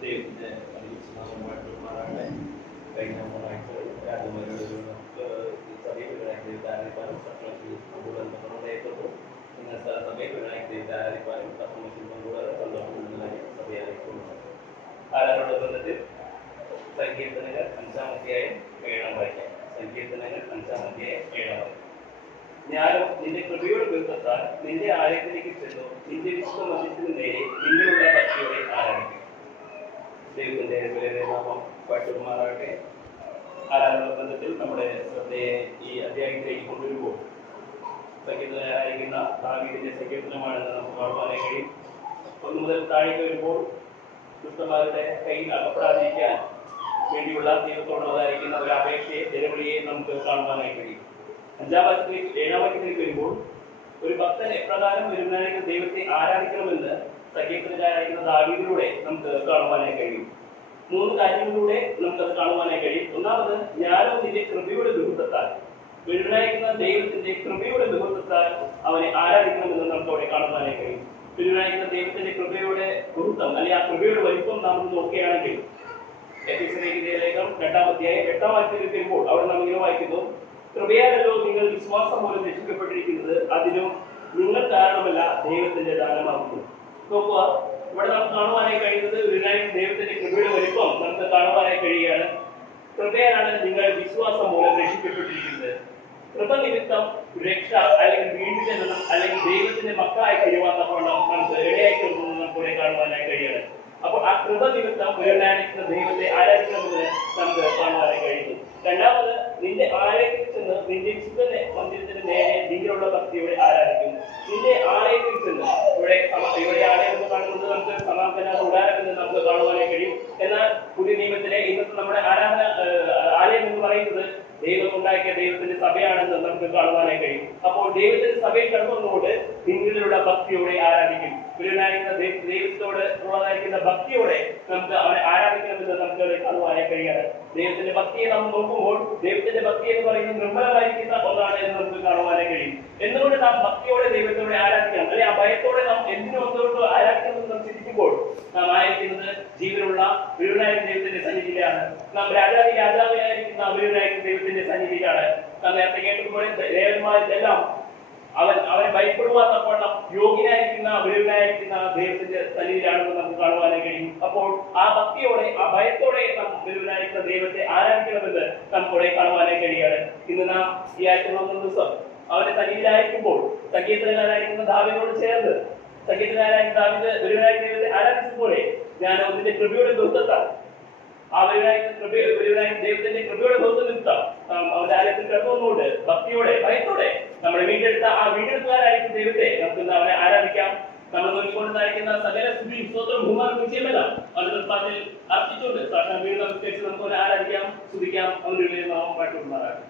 ദൈവത്തിന്റെ നാമമായിട്ടുമാറാകട്ടെ. കഴിഞ്ഞ മൂന്നാഴ്ചകൾ രാജകുമാരിയുടെ സമീപനായി ദൈവത്തെ ആരാധിക്കാനും പങ്കുകൊണ്ടേറ്റവും ഇന്ന് സമീപനായി ദൈവത്തെ ആരാധിക്കാനും തത്വമശിൽ പങ്കുകൊള്ളത് സന്തോഷമുള്ളതായി സഭയെ അറിയിക്കുന്നുണ്ട്. ആരാധനയുടെ ബന്ധത്തിൽ സങ്കീർത്തനങ്ങൾ 5-ാം അധ്യായം 7-ാം വാക്യം. സങ്കീർത്തനങ്ങൾ 5-ാം അധ്യായം 7-ാം വാക്യം. ഞാനും നിന്റെ കൃപയുടെ ബന്ധത്താൽ നിന്റെ ആലയത്തിലേക്ക് ചെന്നു നിന്റെ വിശുദ്ധ മന്ദിരത്തിന് നേരെ നിങ്ങളുള്ള ഭക്തിയോടെ ആരാധിക്കും. ദൈവത്തിന്റെ നാമം വാഴ്ത്തുമാറാകട്ടെ. ആരാധന ബന്ധത്തിൽ നമ്മുടെ ശ്രദ്ധയെ ഈ അധ്യായത്തിലേക്ക് കൊണ്ടുവരുമ്പോൾ സങ്കീർത്തനായിരിക്കുന്ന ദാവീദിന്റെ സങ്കീർത്തനമാണെന്ന് നമുക്ക് കാണുവാനായി കഴിയും. 1 മുതൽ താഴേക്ക് വരുമ്പോൾ ദുഷ്ടന്മാരുടെ കയ്യിൽ അകപ്പെടാതിരിക്കാൻ വേണ്ടിയുള്ള ദൈവത്തോടുള്ളതായിരിക്കുന്ന ഒരു അപേക്ഷയെ നിലവിളിയെ നമുക്ക് കാണുവാനായി കഴിയും. 5-ാം വാക്യത്തിലേക്ക് 7-ാം വാക്യത്തിലേക്ക് വരുമ്പോൾ ഒരു ഭക്തൻ എപ്രകാരം വരുന്നതിന് ദൈവത്തെ ആരാധിക്കണമെന്ന് സങ്കീർത്തനക്കാരായിരിക്കുന്ന ദാവീദിലൂടെ നമുക്ക് കാണുവാനായി കഴിയും. 3 കാര്യങ്ങളിലൂടെ നമുക്കത് കാണുവാനായി കഴിയും. ഒന്നാമത്, ഞാനും നിന്റെ കൃപയുടെ ബഹുത്വത്താൽ, വരുന്നതായിരിക്കുന്ന ദൈവത്തിന്റെ കൃപയുടെ ബഹുത്വത്താൽ അവനെ ആരാധിക്കണമെന്ന് നമുക്ക് അവിടെ കാണുവാനായി കഴിയും. വരുന്നതായിരിക്കുന്ന ദൈവത്തിന്റെ കൃപയുടെ ബഹുത്വം അല്ലെങ്കിൽ ആ കൃപയുടെ വലിപ്പം നാം നോക്കുകയാണെങ്കിൽ ലേഖനം 2-ാം അധ്യായം 8-ാം വാക്യത്തിൽ വരുമ്പോൾ അവിടെ നാം ഇങ്ങനെ വായിക്കുന്നു: കൃപയാലല്ലോ നിങ്ങൾ വിശ്വാസം മൂലം രക്ഷിക്കപ്പെട്ടിരിക്കുന്നത്, അതിനും നിങ്ങൾ കാരണമല്ല, ദൈവത്തിന്റെ ദാനമാകുന്നു. നോക്കുക, ഇവിടെ നമുക്ക് കാണുവാനായി കഴിയുന്നത് ദൈവത്തിന്റെ കൃപയുടെ വലിപ്പം നമുക്ക് കാണുവാനായി കഴിയുകയാണ്. കൃപയാലാണ് നിങ്ങൾ വിശ്വാസം മൂലം രക്ഷിക്കപ്പെട്ടിരിക്കുന്നത്. കൃപ നിമിത്തം രക്ഷ അല്ലെങ്കിൽ വീണ്ടുജനനം അല്ലെങ്കിൽ ദൈവത്തിന്റെ മക്കളായി കഴിയുവാൻ നമുക്ക് ഇടയായി തീർന്നത് നമുക്ക് കാണുവാനായി കഴിയാണ്. അപ്പോൾ ആ കൃപ നിമിത്തം ഉയർന്നായിരിക്കുന്ന ദൈവത്തെ ആരാധിക്കണമെന്ന് നമുക്ക് കാണുവാനായി കഴിയുന്നു. രണ്ടാമത്, നിന്റെ ആലയത്തിൽ ചെന്ന് നിന്റെ വിശുദ്ധ മന്ദിരത്തിന് നേരെ നിങ്ങളുടെ ഭക്തിയോടെ ആരാധിക്കും. നിന്റെ ആലയത്തിൽ ചെന്ന് ഇവിടെ ആലയം എന്ന് കാണുന്നത് നമുക്ക് സമാപന കൂടാരം എന്ന് നമുക്ക് കാണുവാനായി കഴിയും. എന്നാൽ പുതിയ നിയമത്തിലെ ഇന്നത്തെ നമ്മുടെ ആരാധന ആലയം എന്ന് പറയുന്നത് ദൈവം ഉണ്ടാക്കിയ ദൈവത്തിന്റെ സഭയാണെന്ന് നമുക്ക് കാണുവാനായി കഴിയും. അപ്പോൾ ദൈവത്തിന്റെ സഭയിൽ കടന്നുകൊണ്ട് നിങ്ങളിലുള്ള ഭക്തിയോടെ ആരാധിക്കും. ദൈവത്തോട് ഉള്ളതായിരിക്കുന്ന ഭക്തിയോടെ നമുക്ക് അവനെ ആരാധിക്കണമെന്ന് നമുക്ക് കാണുവാനായി കഴിയാണ്. ദൈവത്തിന്റെ ഭക്തിയെ നാം നോക്കുമ്പോൾ ദൈവത്തിന്റെ ഭക്തി എന്ന് പറയുന്നത് നിർമ്മലമായിരിക്കുന്ന ഒന്നാണ് എന്ന് നമുക്ക് കാണുവാനായി കഴിയും. എന്തുകൊണ്ട് നാം ഭക്തിയോടെ ദൈവത്തോടെ ആരാധിക്കണം, അല്ലെങ്കിൽ ആ ഭയത്തോടെ നാം എന്തിനൊന്നുകൊണ്ട് ആരാധിക്കണമെന്ന് നാം ചിന്തിക്കുമ്പോൾ നാം ആയിരിക്കുന്നത് ജീവനുള്ള വീരനായിരിക്കുന്ന ദൈവത്തിന്റെ സന്നിധിയിലാണ്. നാം രാജാവിയായിരിക്കുന്ന വീരനായിരിക്കുന്ന ദൈവത്തിന്റെ സന്നിധിയിലാണ്. നാം നേരത്തെ കേട്ടതുപോലെ ദേവന്മാരെല്ലാം അവനെ ഭയപ്പെടുവാൻ തക്കവണ്ണം യോഗ്യനായിരിക്കുന്ന വീരനായിരിക്കുന്ന ദൈവത്തിന്റെ സന്നിധിയിലാണെന്ന് നമുക്ക് കാണുവാനായി കഴിയും. അപ്പോൾ ആ ഭക്തിയോടെ ആ ഭയത്തോടെ നാം വീരനായിരിക്കുന്ന ദൈവത്തെ ആരാധിക്കണമെന്ന് നമുക്കിവിടെ കാണുവാനായി കഴിയാണ്. ഇന്ന് നാം ഈ ആഴ്ച 1 ദിവസം അവന്റെ സന്നിധിയിലായിരിക്കുമ്പോൾ സങ്കീർത്തനക്കാരായിരിക്കുന്ന ദാവീദിനോട് ചേർന്ന് സങ്കീർത്തനക്കാരായിരിക്കുന്ന ദാവീദ് വീരനായ ദൈവത്തെ ആരാധിച്ചതുപോലെ ഞാൻ അതിന്റെ കൃപയുടെ ബഹുത്വത്താൽ ആ ദൈവത്തിന്റെ കൃപയുടെ ബഹുത്വം നിമിത്തം അവന്റെ ആലയത്തിൽ കടന്നുകൊണ്ട് ഭക്തിയോടെ ഭയത്തോടെ നമ്മുടെ വീണ്ടെടുത്ത ആ വീണ്ടെടുത്തുകാരായിരിക്കും ദൈവത്തെ നമുക്ക് അവനെ ആരാധിക്കാം. നമ്മൾ നോക്കിക്കൊണ്ടായിരിക്കുന്ന സകല സ്തുതി സ്തോത്രം ബഹുമാനം വിജയമെല്ലാം അവന്റെ പാട്ടിൽ അർപ്പിച്ചുകൊണ്ട് സാക്ഷാൽ വീട് നമസ്കരിച്ച് നമുക്ക് അവനെ ആരാധിക്കാം, സ്തുതിക്കാം. അവന്റെ നാമം പാട്ടുമാറാക്കാം.